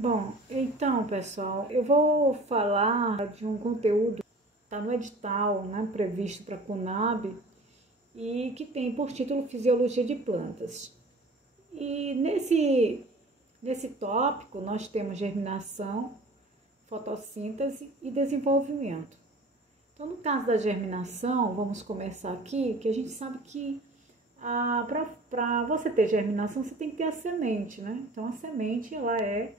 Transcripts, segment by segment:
Bom, então, pessoal, eu vou falar de um conteúdo que está no edital, né, previsto para a Conab e que tem por título Fisiologia de Plantas. E nesse tópico nós temos germinação, fotossíntese e desenvolvimento. Então, no caso da germinação, vamos começar aqui, que a gente sabe que para você ter germinação, você tem que ter a semente, né? Então, a semente, ela é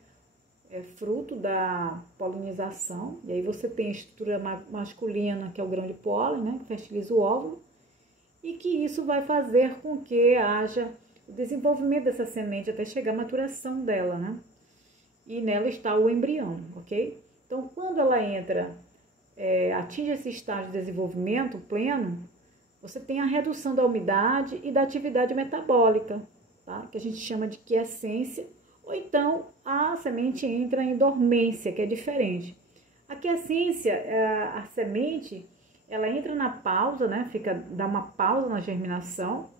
fruto da polinização, e aí você tem a estrutura masculina, que é o grão de pólen, né, que fertiliza o óvulo, e que isso vai fazer com que haja o desenvolvimento dessa semente até chegar à maturação dela, né? E nela está o embrião, ok? Então, quando ela atinge esse estágio de desenvolvimento pleno, você tem a redução da umidade e da atividade metabólica, tá? Que a gente chama de quiescência, ou então a semente entra em dormência, que é diferente. A quiescência, a semente, ela entra na pausa, né? Dá uma pausa na germinação,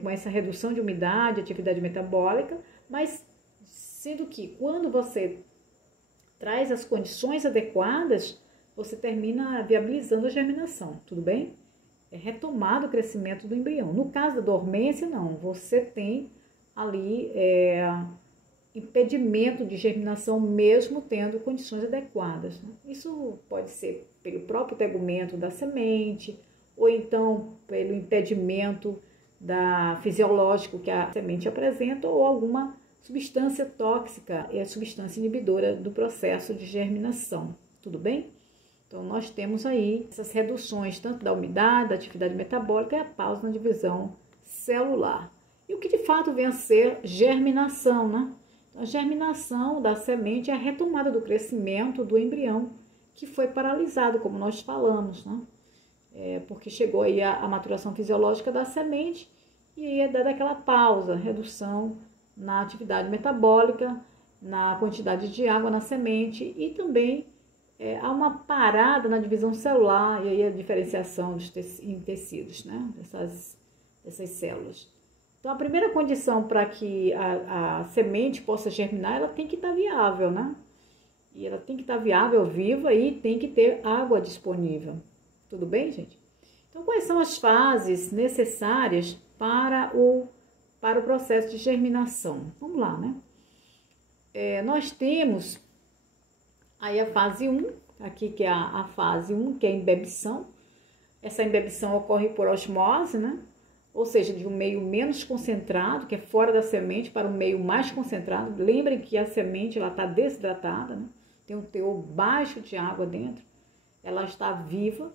com essa redução de umidade, atividade metabólica, mas sendo que quando você traz as condições adequadas, você termina viabilizando a germinação, tudo bem? É retomado o crescimento do embrião. No caso da dormência, não, você tem ali impedimento de germinação mesmo tendo condições adequadas, né? Isso pode ser pelo próprio tegumento da semente ou então pelo impedimento fisiológico que a semente apresenta ou alguma substância tóxica e a substância inibidora do processo de germinação, tudo bem? Então, nós temos aí essas reduções tanto da umidade, da atividade metabólica e a pausa na divisão celular. E o que de fato vem a ser germinação, né? A germinação da semente é a retomada do crescimento do embrião que foi paralisado, como nós falamos, né? Porque chegou aí a maturação fisiológica da semente e aí é dada aquela pausa, redução na atividade metabólica, na quantidade de água na semente e também há uma parada na divisão celular e aí a diferenciação em tecidos, né? Dessas células. Então, a primeira condição para que a semente possa germinar, ela tem que estar viável, né? E ela tem que estar viável, viva e tem que ter água disponível. Tudo bem, gente? Então, quais são as fases necessárias para o processo de germinação? Vamos lá, né? Nós temos aí a fase 1, aqui que é a fase 1, que é a imbebição. Essa imbebição ocorre por osmose, né? Ou seja, de um meio menos concentrado, que é fora da semente, para um meio mais concentrado. Lembrem que a semente está desidratada, né? Tem um teor baixo de água dentro, ela está viva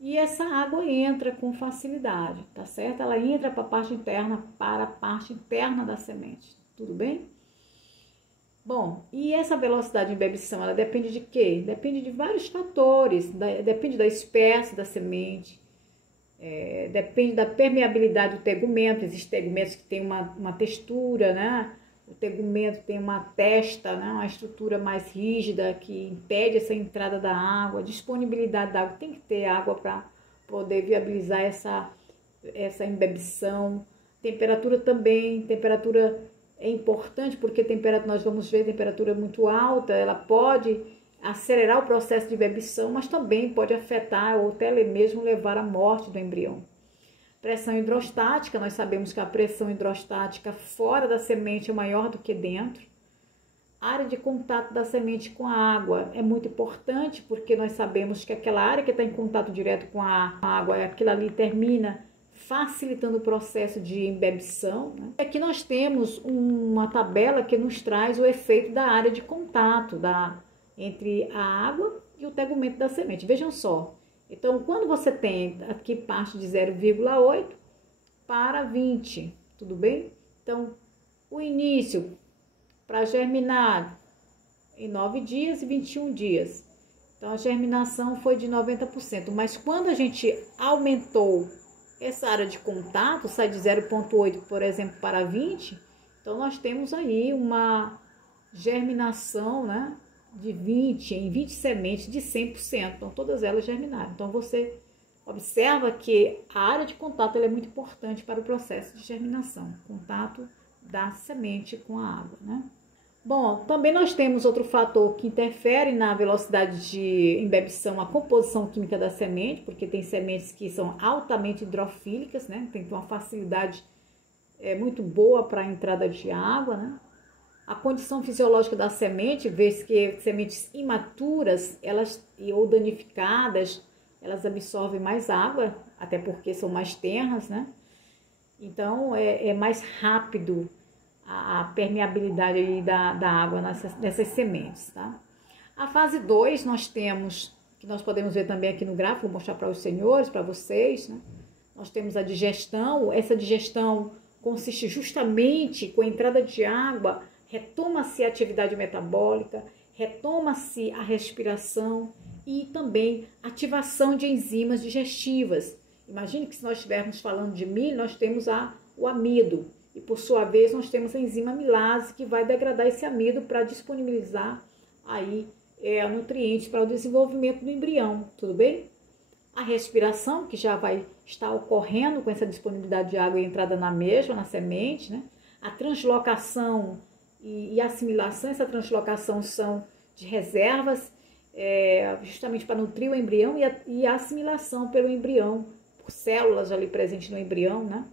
e essa água entra com facilidade, tá certo? Ela entra para a parte interna da semente, tudo bem? Bom, e essa velocidade de imbebição, ela depende de quê? Depende de vários fatores, depende da espécie da semente, depende da permeabilidade do tegumento. Existem tegumentos que têm uma textura, né? O tegumento tem uma testa, né? Uma estrutura mais rígida que impede essa entrada da água. A disponibilidade da água, tem que ter água para poder viabilizar essa imbebição. Temperatura também, temperatura é importante porque nós vamos ver temperatura muito alta, ela pode acelerar o processo de imbebição, mas também pode afetar ou até mesmo levar à morte do embrião. Pressão hidrostática, nós sabemos que a pressão hidrostática fora da semente é maior do que dentro. Área de contato da semente com a água é muito importante porque nós sabemos que aquela área que está em contato direto com a água, aquilo ali termina facilitando o processo de imbebição, né? Aqui nós temos uma tabela que nos traz o efeito da área de contato entre a água e o tegumento da semente. Vejam só. Então, quando você tem aqui parte de 0,8 para 20, tudo bem? Então, o início para germinar em 9 dias e 21 dias. Então, a germinação foi de 90%. Mas quando a gente aumentou essa área de contato, sai de 0,8, por exemplo, para 20, então nós temos aí uma germinação, né, em 20 sementes de 100%. Então, todas elas germinaram. Então, você observa que a área de contato é muito importante para o processo de germinação. Contato da semente com a água, né? Bom, também nós temos outro fator que interfere na velocidade de embebição, a composição química da semente, porque tem sementes que são altamente hidrofílicas, né? Tem uma facilidade muito boa para a entrada de água, né? A condição fisiológica da semente, vê-se que sementes imaturas ou danificadas, elas absorvem mais água, até porque são mais tenras, né? Então, é mais rápido a permeabilidade aí da água nessas sementes, tá? A fase 2 nós temos, que nós podemos ver também aqui no gráfico, vou mostrar para os senhores, para vocês, né? Nós temos a digestão. Essa digestão consiste justamente com a entrada de água, retoma-se a atividade metabólica, retoma-se a respiração e também ativação de enzimas digestivas. Imagine que se nós estivermos falando de milho, nós temos o amido. E, por sua vez, nós temos a enzima amilase, que vai degradar esse amido para disponibilizar aí nutrientes para o desenvolvimento do embrião, tudo bem? A respiração, que já vai estar ocorrendo com essa disponibilidade de água e entrada na mesma, na semente, né? A translocação e assimilação, essa translocação são de reservas, justamente para nutrir o embrião, e a assimilação pelo embrião, por células ali presentes no embrião, né?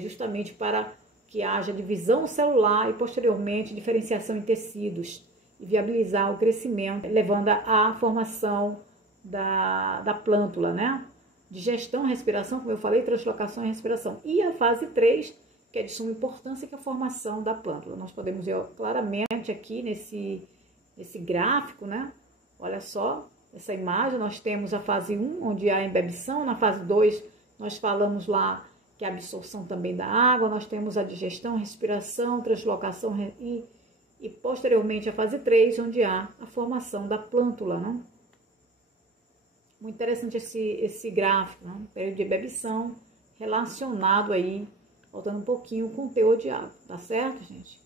Justamente para que haja divisão celular e, posteriormente, diferenciação em tecidos e viabilizar o crescimento, levando à formação da plântula, né? Digestão, respiração, como eu falei, translocação e respiração. E a fase 3, que é de suma importância, que é a formação da plântula. Nós podemos ver claramente aqui nesse gráfico, né? Olha só, essa imagem, nós temos a fase 1, onde há a embebição. Na fase 2, nós falamos lá que a absorção também da água, nós temos a digestão, respiração, translocação e posteriormente a fase 3, onde há a formação da plântula, né? Muito interessante esse gráfico, né? Período de ebulição relacionado aí, voltando um pouquinho com o teor de água, tá certo, gente?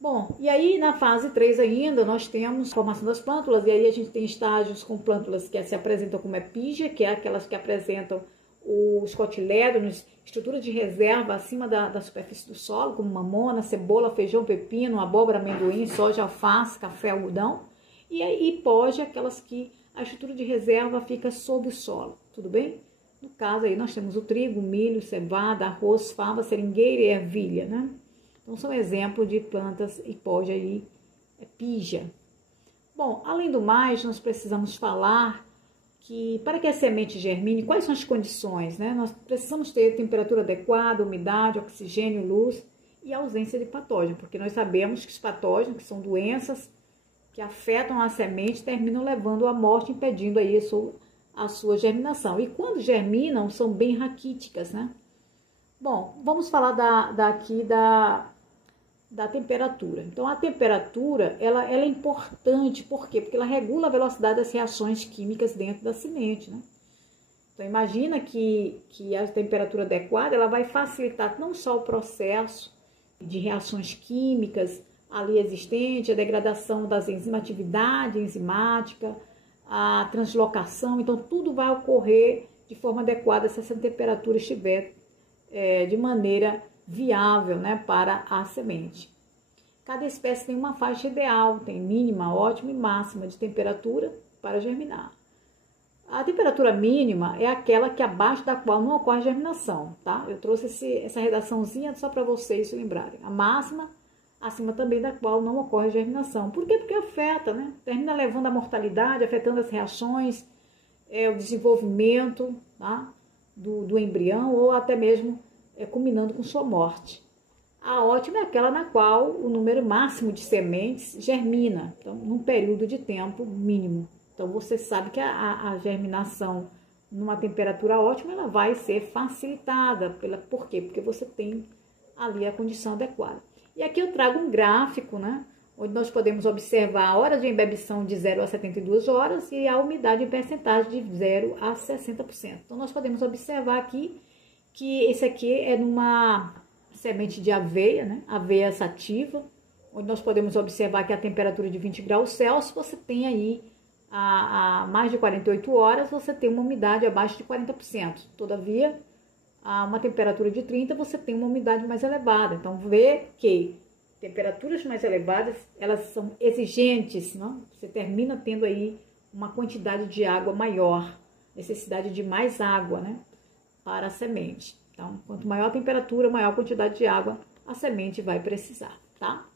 Bom, e aí na fase 3 ainda nós temos a formação das plântulas, e aí a gente tem estágios com plântulas que se apresentam como epígia, que é aquelas que apresentam os cotilédonos, estrutura de reserva acima da superfície do solo, como mamona, cebola, feijão, pepino, abóbora, amendoim, soja, alface, café, algodão. E aí hipógia, aquelas que a estrutura de reserva fica sob o solo, tudo bem? No caso aí nós temos o trigo, milho, cevada, arroz, fava, seringueira e ervilha, né? Então são exemplos de plantas hipógia e epígia. Bom, além do mais, nós precisamos falar que para que a semente germine, quais são as condições, né? Nós precisamos ter temperatura adequada, umidade, oxigênio, luz e ausência de patógeno, porque nós sabemos que os patógenos, que são doenças que afetam a semente, terminam levando à morte, impedindo aí a sua germinação. E quando germinam, são bem raquíticas, né? Bom, vamos falar daqui da temperatura. Então, a temperatura, ela é importante, por quê? Porque ela regula a velocidade das reações químicas dentro da semente, né? Então, imagina que a temperatura adequada, ela vai facilitar não só o processo de reações químicas ali existente, a degradação das enzimas, atividade enzimática, a translocação, então tudo vai ocorrer de forma adequada se essa temperatura estiver de maneira viável, né, para a semente. Cada espécie tem uma faixa ideal, tem mínima, ótima e máxima de temperatura para germinar. A temperatura mínima é aquela que abaixo da qual não ocorre germinação, tá? Eu trouxe essa redaçãozinha só para vocês se lembrarem. A máxima, acima também da qual não ocorre germinação. Por quê? Porque afeta, né? Termina levando à mortalidade, afetando as reações, o desenvolvimento, tá? do embrião, ou até mesmo culminando com sua morte. A ótima é aquela na qual o número máximo de sementes germina, então, num período de tempo mínimo. Então, você sabe que a germinação numa temperatura ótima, ela vai ser facilitada. Por quê? Porque você tem ali a condição adequada. E aqui eu trago um gráfico, né, onde nós podemos observar a hora de embebição de 0 a 72 horas e a umidade em percentagem de 0 a 60%. Então, nós podemos observar aqui que esse aqui é numa semente de aveia, né, aveia sativa, onde nós podemos observar que a temperatura de 20 graus Celsius, você tem aí a mais de 48 horas, você tem uma umidade abaixo de 40%. Todavia, a uma temperatura de 30, você tem uma umidade mais elevada. Então, vê que temperaturas mais elevadas, elas são exigentes, não? Você termina tendo aí uma quantidade de água maior, necessidade de mais água, né, para a semente. Então, quanto maior a temperatura, maior a quantidade de água a semente vai precisar, tá?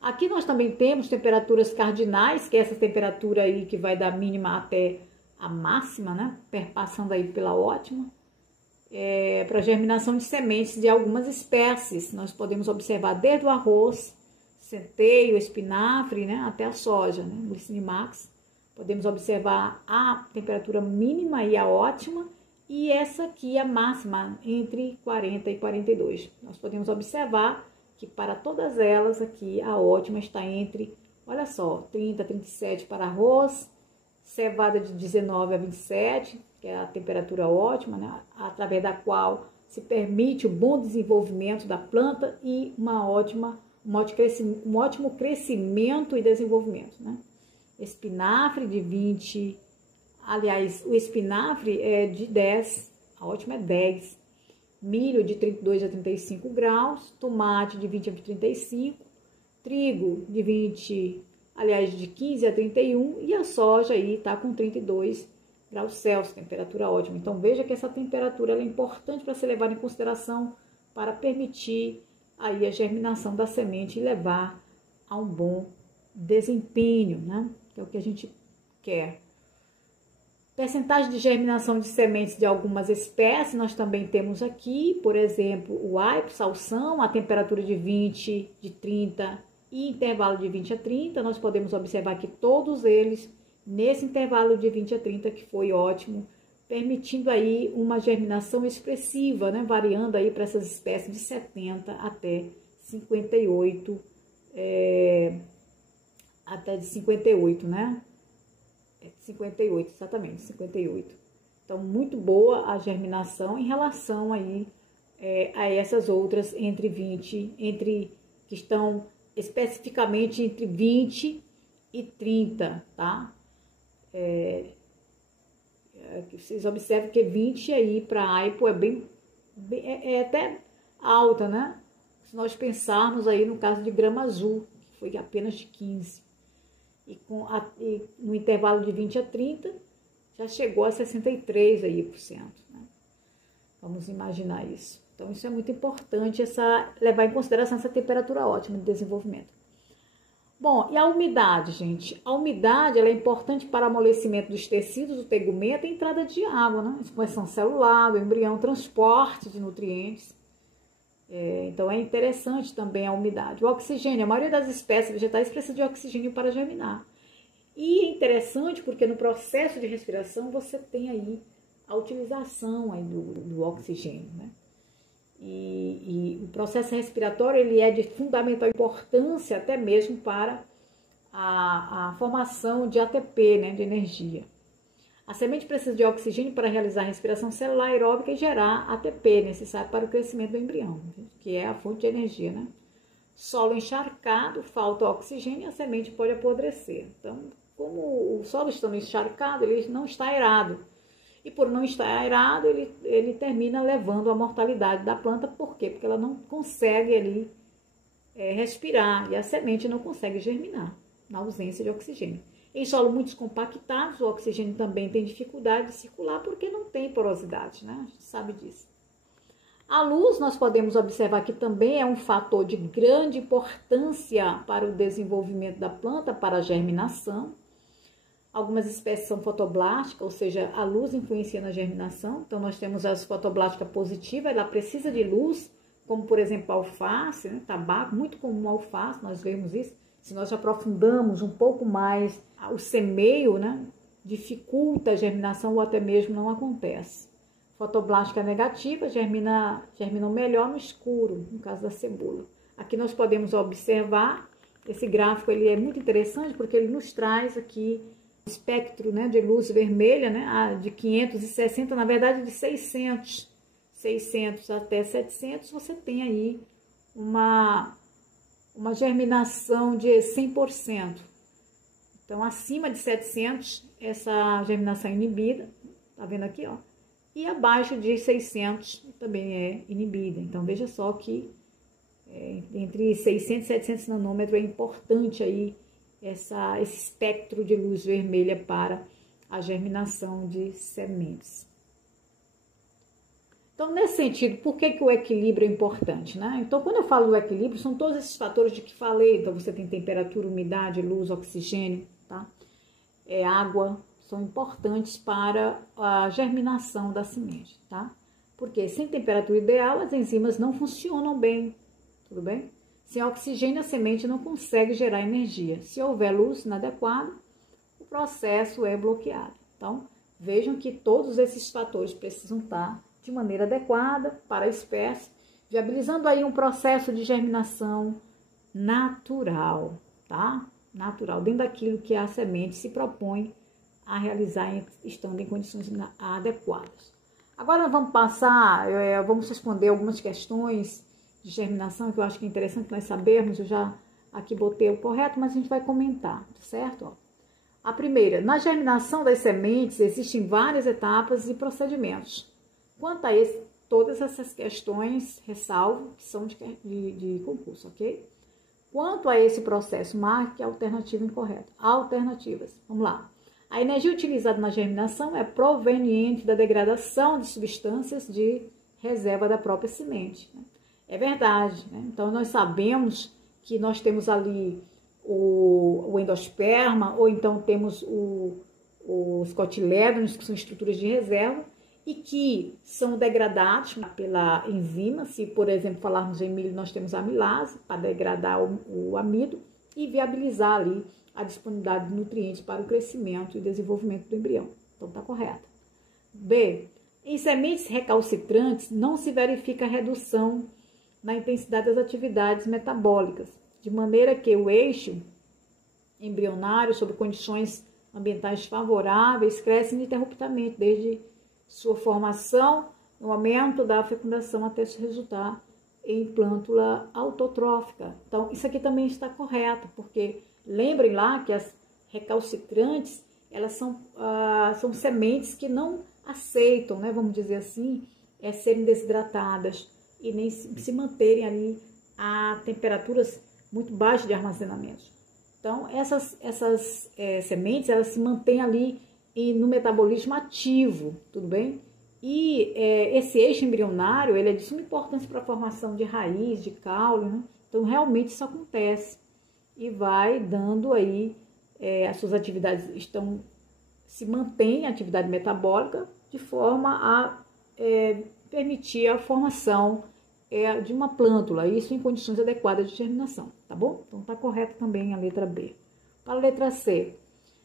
Aqui nós também temos temperaturas cardinais, que é essa temperatura aí que vai da mínima até a máxima, né, perpassando aí pela ótima. Para germinação de sementes de algumas espécies. Nós podemos observar desde o arroz, centeio, espinafre, né, até a soja, né, Glicinimax. Podemos observar a temperatura mínima e a ótima, e essa aqui a máxima entre 40 e 42. Nós podemos observar que para todas elas aqui a ótima está entre, olha só, 30 a 37 para arroz, cevada de 19 a 27, que é a temperatura ótima, né, através da qual se permite o bom desenvolvimento da planta e um ótimo crescimento e desenvolvimento, né. Espinafre de 20, aliás, o espinafre é de 10, a ótima é 10. Milho de 32 a 35 graus, tomate de 20 a 35, trigo de 20, aliás, de 15 a 31, e a soja aí tá com 32 graus Celsius, temperatura ótima. Então, veja que essa temperatura ela é importante para ser levada em consideração para permitir aí a germinação da semente e levar a um bom desempenho, né? Que é o que a gente quer. Percentagem de germinação de sementes de algumas espécies, nós também temos aqui, por exemplo, o aipo, salsão, a temperatura de 20, de 30 e intervalo de 20 a 30, nós podemos observar que todos eles, nesse intervalo de 20 a 30, que foi ótimo, permitindo aí uma germinação expressiva, né, variando aí para essas espécies de 70 até 58, até de 58, né? 58, exatamente, 58. Então, muito boa a germinação em relação aí a essas outras entre 20, que estão especificamente entre 20 e 30, tá? Vocês observam que 20 aí para aipo é até alta, né? Se nós pensarmos aí no caso de grama azul, que foi apenas de 15. E no intervalo de 20 a 30, já chegou a 63%. Né? Vamos imaginar isso. Então, isso é muito importante, levar em consideração essa temperatura ótima de desenvolvimento. Bom, e a umidade, gente? A umidade ela é importante para o amolecimento dos tecidos do tegumento e entrada de água, né? Expansão celular, do embrião, transporte de nutrientes. Então, é interessante também a umidade. O oxigênio, a maioria das espécies vegetais precisa de oxigênio para germinar. E é interessante porque no processo de respiração você tem aí a utilização aí do oxigênio, né? E o processo respiratório ele é de fundamental importância até mesmo para a formação de ATP, né, de energia. A semente precisa de oxigênio para realizar a respiração celular aeróbica e gerar ATP, necessário para o crescimento do embrião, que é a fonte de energia, né? Solo encharcado, falta oxigênio e a semente pode apodrecer. Então, como o solo estando encharcado, ele não está aerado. E por não estar aerado, ele termina levando à mortalidade da planta. Por quê? Porque ela não consegue ali respirar e a semente não consegue germinar na ausência de oxigênio. Em solo muito compactados, o oxigênio também tem dificuldade de circular porque não tem porosidade, né? A gente sabe disso. A luz, nós podemos observar que também é um fator de grande importância para o desenvolvimento da planta, para a germinação. Algumas espécies são fotoblásticas, ou seja, a luz influencia na germinação. Então, nós temos as fotoblásticas positivas, ela precisa de luz, como por exemplo a alface, né? Tabaco, muito comum a alface, nós vemos isso. Se nós aprofundamos um pouco mais o semeio, né, dificulta a germinação ou até mesmo não acontece. Fotoblástica negativa germinam melhor no escuro, no caso da cebola. Aqui nós podemos observar, esse gráfico ele é muito interessante porque ele nos traz aqui o espectro, né, de luz vermelha, né, de 560, na verdade de 600 até 700, você tem aí uma germinação de 100%. Então, acima de 700, essa germinação é inibida, tá vendo aqui, ó? E abaixo de 600 também é inibida. Então, veja só que Entre 600 e 700 nanômetros é importante aí esse espectro de luz vermelha para a germinação de sementes. Então, nesse sentido, por que o equilíbrio é importante, né? Então, quando eu falo do equilíbrio, são todos esses fatores de que falei. Então, você tem temperatura, umidade, luz, oxigênio, tá? Água, são importantes para a germinação da semente, tá? Porque sem temperatura ideal, as enzimas não funcionam bem, tudo bem? Sem oxigênio, a semente não consegue gerar energia. Se houver luz inadequada, o processo é bloqueado. Então, vejam que todos esses fatores precisam estar de maneira adequada para a espécie, viabilizando aí um processo de germinação natural, tá? Natural, dentro daquilo que a semente se propõe a realizar estando em condições adequadas. Agora vamos passar, vamos responder algumas questões de germinação que eu acho que é interessante nós sabermos. Eu já aqui botei o correto, mas a gente vai comentar, certo? A primeira, na germinação das sementes existem várias etapas e procedimentos. Quanto a todas essas questões, ressalvo, que são de concurso, ok? Quanto a esse processo, marque a alternativa incorreta. Alternativas, vamos lá. A energia utilizada na germinação é proveniente da degradação de substâncias de reserva da própria semente. É verdade, né? Então, nós sabemos que nós temos ali o endosperma, ou então temos os cotilédones, que são estruturas de reserva, e que são degradados pela enzima. Se, por exemplo, falarmos em milho, nós temos a amilase para degradar o amido e viabilizar ali a disponibilidade de nutrientes para o crescimento e desenvolvimento do embrião. Então, está correto. B. Em sementes recalcitrantes, não se verifica redução na intensidade das atividades metabólicas, de maneira que o eixo embrionário, sob condições ambientais favoráveis, cresce ininterruptamente desde sua formação, no aumento da fecundação até se resultar em plântula autotrófica. Então, isso aqui também está correto, porque lembrem lá que as recalcitrantes, elas são sementes que não aceitam, né, vamos dizer assim, serem desidratadas e nem se manterem ali a temperaturas muito baixas de armazenamento. Então, essas sementes, elas se mantêm ali no metabolismo ativo, tudo bem? E esse eixo embrionário, ele é de suma importância para a formação de raiz, de caule, né? Então, realmente isso acontece e vai dando aí, as suas atividades se mantém a atividade metabólica de forma a permitir a formação de uma plântula, isso em condições adequadas de germinação, tá bom? Então, tá correto também a letra B. Para a letra C.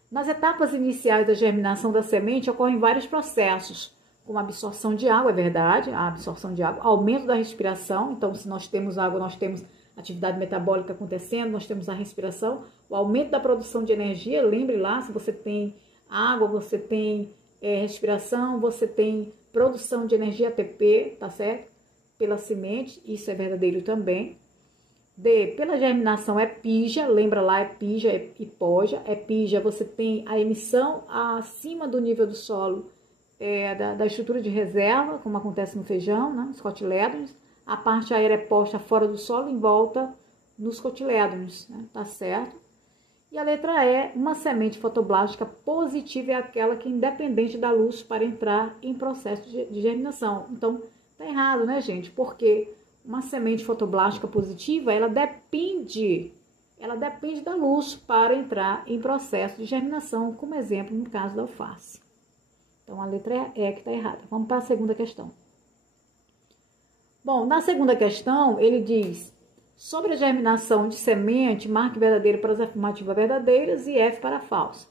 Nas etapas iniciais da germinação da semente ocorrem vários processos, como a absorção de água, é verdade, a absorção de água, aumento da respiração. Então, se nós temos água, nós temos atividade metabólica acontecendo, nós temos a respiração, o aumento da produção de energia. Lembre lá, se você tem água, você tem respiração, você tem produção de energia ATP, tá certo? Pela semente, isso é verdadeiro também. D, pela germinação epígia, lembra lá, epígia, hipógia. Epígia, você tem a emissão acima do nível do solo da estrutura de reserva, como acontece no feijão, né, nos cotilédones. A parte aérea é posta fora do solo, em volta nos cotilédones, né, tá certo? E a letra E, uma semente fotoblástica positiva é aquela que é independente da luz para entrar em processo de germinação. Então, tá errado, né, gente? Porque uma semente fotoblástica positiva, ela depende da luz para entrar em processo de germinação, como exemplo no caso da alface. Então, a letra E que está errada. Vamos para a segunda questão. Bom, na segunda questão, ele diz: sobre a germinação de semente, marque verdadeiro para as afirmativas verdadeiras e F para falsa.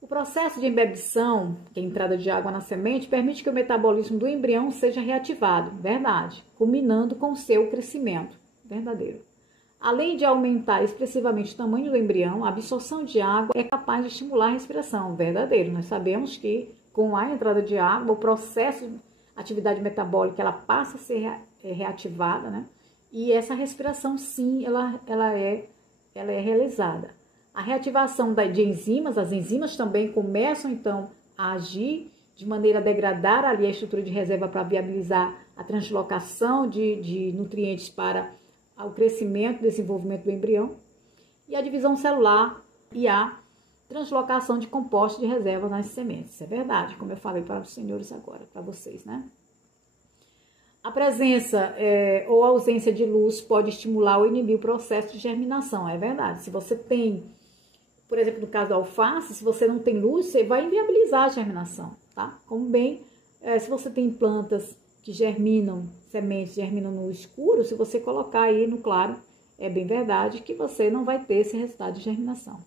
O processo de embebição, que é a entrada de água na semente, permite que o metabolismo do embrião seja reativado, verdade, culminando com seu crescimento, verdadeiro. Além de aumentar expressivamente o tamanho do embrião, a absorção de água é capaz de estimular a respiração, verdadeiro. Nós sabemos que com a entrada de água, o processo de atividade metabólica ela passa a ser reativada, né? E essa respiração, sim, ela é realizada. A reativação de enzimas, as enzimas também começam, então, a agir de maneira a degradar ali a estrutura de reserva para viabilizar a translocação de nutrientes para ao crescimento e desenvolvimento do embrião, e a divisão celular e a translocação de compostos de reserva nas sementes. Isso é verdade, como eu falei para os senhores agora, para vocês, né? A presença ou ausência de luz pode estimular ou inibir o processo de germinação, é verdade. Se você tem, por exemplo, no caso da alface, se você não tem luz, você vai inviabilizar a germinação, tá? Como bem, se você tem plantas que germinam, sementes germinam no escuro, se você colocar aí no claro, é bem verdade que você não vai ter esse resultado de germinação.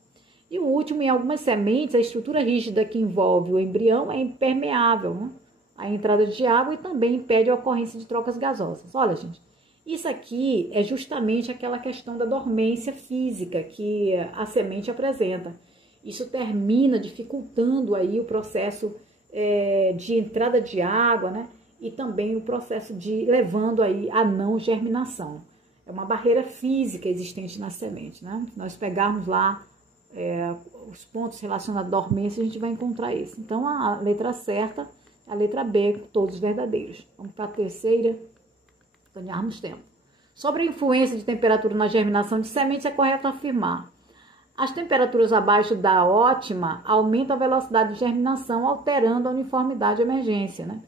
E o último, em algumas sementes, a estrutura rígida que envolve o embrião é impermeável, né, à entrada de água e também impede a ocorrência de trocas gasosas. Olha, gente, isso aqui é justamente aquela questão da dormência física que a semente apresenta. Isso termina dificultando aí o processo de entrada de água, né, e também o processo de levando aí a não germinação. É uma barreira física existente na semente, né? Se nós pegarmos lá os pontos relacionados à dormência, a gente vai encontrar isso. Então, a letra certa é a letra B, todos verdadeiros. Vamos para a terceira, ganharmos tempo. Sobre a influência de temperatura na germinação de sementes, é correto afirmar: as temperaturas abaixo da ótima aumentam a velocidade de germinação, alterando a uniformidade de emergência, né?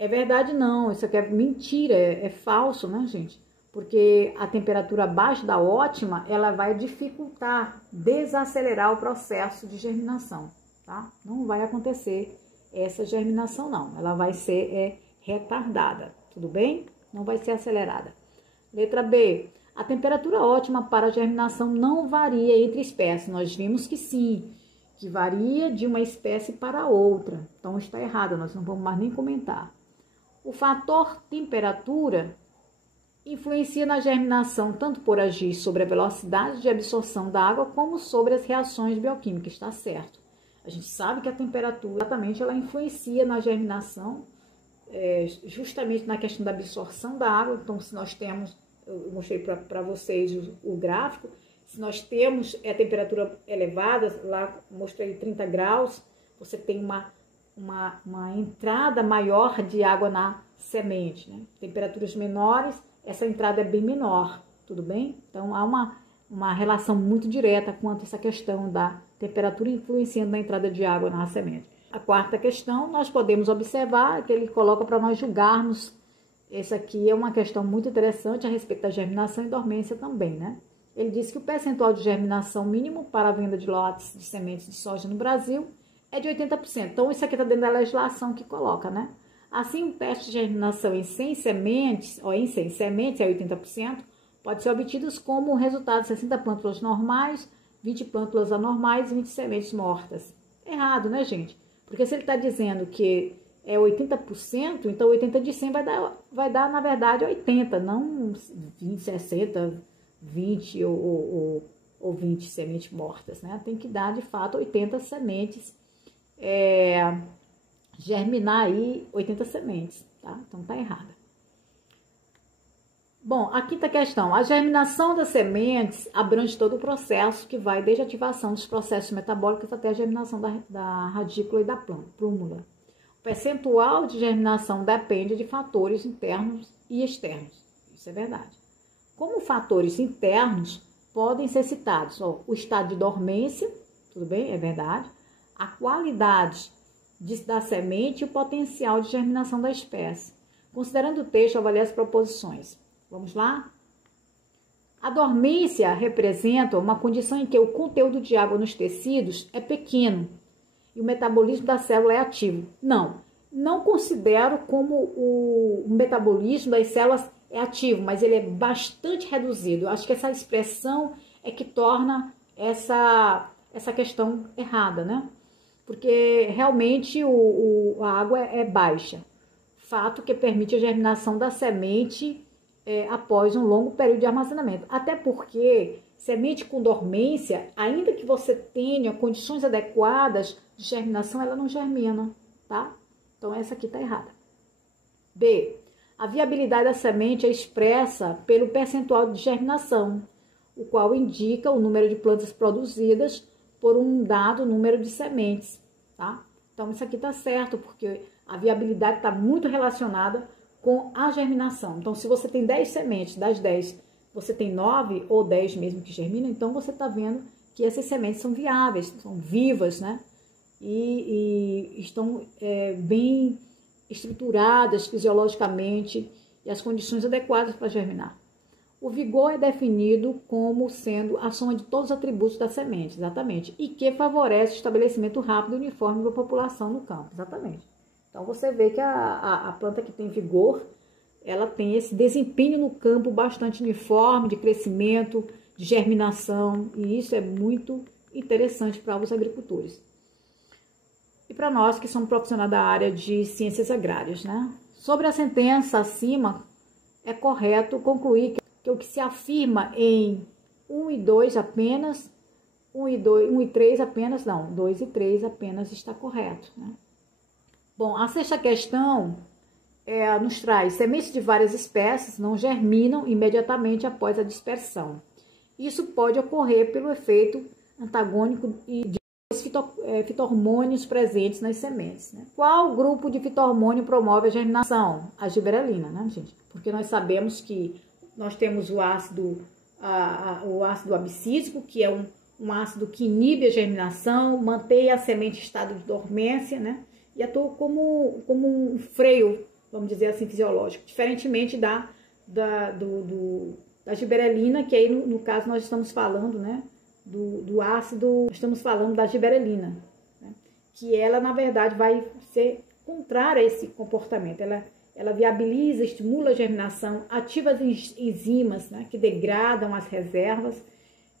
É verdade não, isso aqui é mentira, é falso, né, gente? Porque a temperatura abaixo da ótima, ela vai dificultar, desacelerar o processo de germinação, tá? Não vai acontecer essa germinação não, ela vai ser retardada, tudo bem? Não vai ser acelerada. Letra B, a temperatura ótima para a germinação não varia entre espécies. Nós vimos que sim, que varia de uma espécie para outra, então está errado, nós não vamos mais nem comentar. O fator temperatura influencia na germinação tanto por agir sobre a velocidade de absorção da água como sobre as reações bioquímicas, está certo. A gente sabe que a temperatura, exatamente, ela influencia na germinação, justamente na questão da absorção da água. Então, se nós temos, eu mostrei para vocês o gráfico, se nós temos a temperatura elevada, lá mostrei 30 graus, você tem uma entrada maior de água na semente, né? Temperaturas menores, essa entrada é bem menor, tudo bem? Então, há uma relação muito direta quanto a essa questão da temperatura influenciando na entrada de água na semente. A quarta questão, nós podemos observar que ele coloca para nós julgarmos. Essa aqui é uma questão muito interessante a respeito da germinação e dormência também, né? Ele diz que o percentual de germinação mínimo para a venda de lotes de sementes de soja no Brasil é de 80%. Então, isso aqui está dentro da legislação que coloca, né? Assim, um teste de germinação em 100 sementes, ou em 100 sementes, é 80%, pode ser obtido como resultado de 60 plântulas normais, 20 plântulas anormais e 20 sementes mortas. Errado, né, gente? Porque se ele está dizendo que é 80%, então 80 de 100 vai dar, na verdade, 80, não 20, 60, 20 ou 20 sementes mortas, né? Tem que dar, de fato, 80 sementes, germinar aí 80 sementes, tá? Então tá errada. Bom, a quinta questão. A germinação das sementes abrange todo o processo que vai desde a ativação dos processos metabólicos até a germinação da radícula e da plúmula. O percentual de germinação depende de fatores internos e externos. Isso é verdade. Como fatores internos podem ser citados o estado de dormência, tudo bem? É verdade. A qualidade da semente e o potencial de germinação da espécie. Considerando o texto, avalie as proposições. Vamos lá? A dormência representa uma condição em que o conteúdo de água nos tecidos é pequeno e o metabolismo da célula é ativo. Não considero como o metabolismo das células é ativo, mas ele é bastante reduzido. Eu acho que essa expressão é que torna essa questão errada, né? Porque realmente a água é baixa. Fato que permite a germinação da semente após um longo período de armazenamento. Até porque semente com dormência, ainda que você tenha condições adequadas de germinação, ela não germina, tá? Então essa aqui tá errada. B. A viabilidade da semente é expressa pelo percentual de germinação, o qual indica o número de plantas produzidas por um dado número de sementes, tá? Então isso aqui tá certo, porque a viabilidade está muito relacionada com a germinação. Então, se você tem 10 sementes, das 10, você tem 9 ou 10 mesmo que germinam, então você está vendo que essas sementes são viáveis, são vivas, né? E estão bem estruturadas fisiologicamente e as condições adequadas para germinar. O vigor é definido como sendo a soma de todos os atributos da semente, exatamente, e que favorece o estabelecimento rápido e uniforme da população no campo, exatamente. Então você vê que a planta que tem vigor, ela tem esse desempenho no campo bastante uniforme, de crescimento, de germinação, e isso é muito interessante para os agricultores. E para nós que somos profissionais da área de ciências agrárias, né? Sobre a sentença acima, é correto concluir que o que se afirma em 1 e 2 apenas, 1 e 3 apenas, não, 2 e 3 apenas está correto, né? Bom, a sexta questão nos traz: sementes de várias espécies não germinam imediatamente após a dispersão. Isso pode ocorrer pelo efeito antagônico de fitohormônios presentes nas sementes, né? Qual grupo de fitohormônio promove a germinação? A gibberellina, né, gente? Porque nós sabemos que nós temos o ácido abscísico, que é um ácido que inibe a germinação, mantém a semente em estado de dormência, né? E atua como um freio, vamos dizer assim, fisiológico, diferentemente da gibberellina, que aí no caso nós estamos falando, né, do ácido, estamos falando da gibberellina, né, que ela na verdade vai ser contrária a esse comportamento. Ela viabiliza, estimula a germinação, ativa as enzimas, né, que degradam as reservas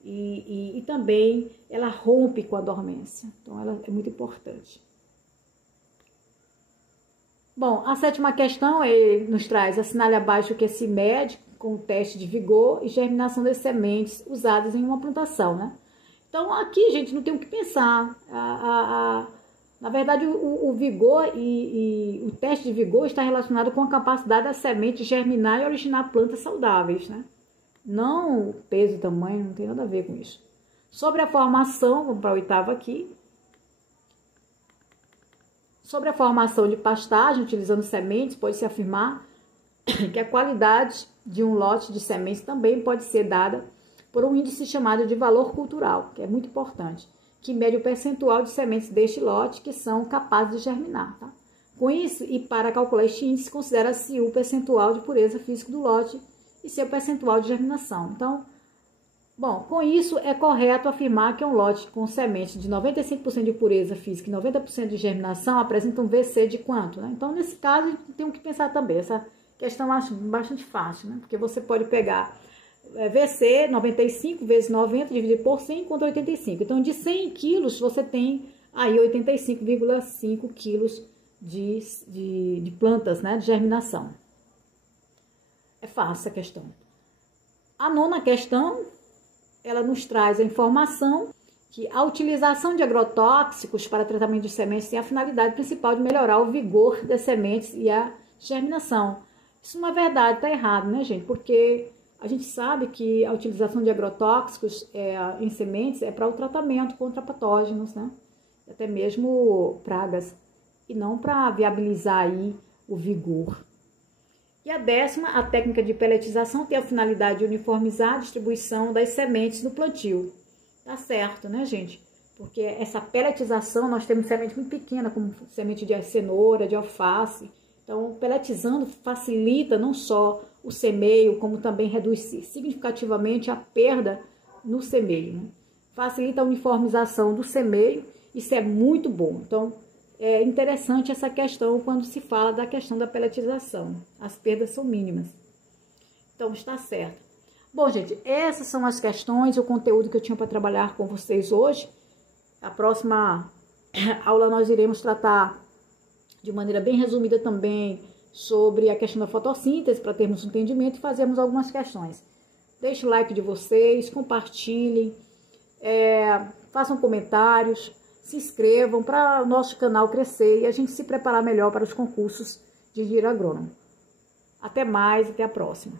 e também ela rompe com a dormência. Então ela é muito importante. Bom, a sétima questão nos traz: assinale abaixo o que se mede com o teste de vigor e germinação das sementes usadas em uma plantação, né? Então, aqui, gente, não tem o que pensar. Na verdade, o vigor e o teste de vigor está relacionado com a capacidade da semente germinar e originar plantas saudáveis, né? Não o peso e tamanho, não tem nada a ver com isso. Sobre a formação, vamos para a oitava aqui. Sobre a formação de pastagem utilizando sementes, pode-se afirmar que a qualidade de um lote de sementes também pode ser dada por um índice chamado de valor cultural, que é muito importante, que mede o percentual de sementes deste lote que são capazes de germinar, tá? Com isso, e para calcular este índice, considera-se o percentual de pureza física do lote e seu percentual de germinação. Então, bom, com isso é correto afirmar que um lote com sementes de 95% de pureza física e 90% de germinação apresenta um VC de quanto, né? Então, nesse caso, a gente tem que pensar também. Essa questão eu acho bastante fácil, né? Porque você pode pegar VC, 95 vezes 90, dividir por 100, contra 85. Então, de 100 quilos, você tem aí 85,5 quilos de plantas, né? De germinação. É fácil a questão. A nona questão, ela nos traz a informação que a utilização de agrotóxicos para tratamento de sementes tem a finalidade principal de melhorar o vigor das sementes e a germinação. Isso não é verdade, está errado, né, gente? Porque a gente sabe que a utilização de agrotóxicos em sementes é para o tratamento contra patógenos, né? Até mesmo pragas, e não para viabilizar aí o vigor. E a décima, a técnica de peletização tem a finalidade de uniformizar a distribuição das sementes no plantio. Tá certo, né, gente? Porque essa peletização, nós temos semente muito pequena, como semente de cenoura, de alface. Então, peletizando facilita não só o semeio, como também reduz significativamente a perda no semeio, né? Facilita a uniformização do semeio, isso é muito bom. Então, é interessante essa questão quando se fala da questão da peletização. As perdas são mínimas. Então, está certo. Bom, gente, essas são as questões, o conteúdo que eu tinha para trabalhar com vocês hoje. A próxima aula nós iremos tratar de maneira bem resumida também sobre a questão da fotossíntese, para termos um entendimento e fazermos algumas questões. Deixe o like de vocês, compartilhem, façam comentários, se inscrevam para o nosso canal crescer e a gente se preparar melhor para os concursos de engenheiro agrônomo. Até mais, até a próxima.